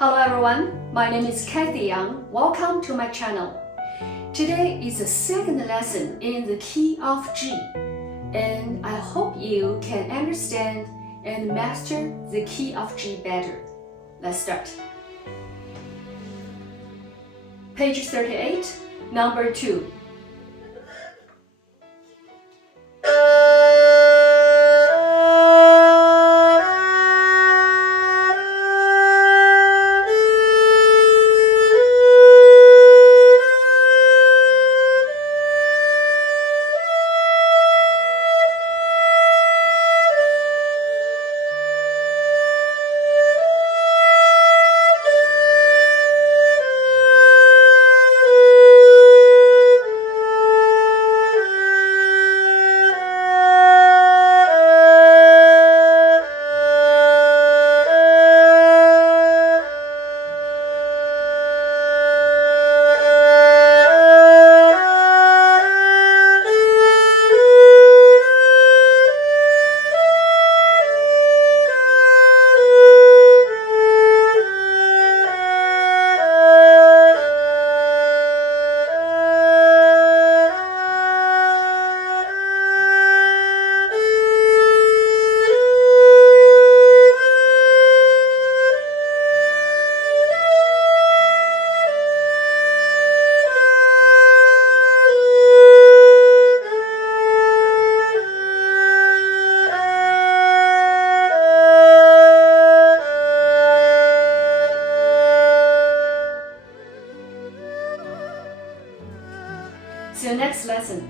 Hello everyone, my name is Cathy Yang. Welcome to my channel. Today is the second lesson in the key of G, and I hope you can understand and master the key of G better. Let's start. Page 38, number 2. See you next lesson.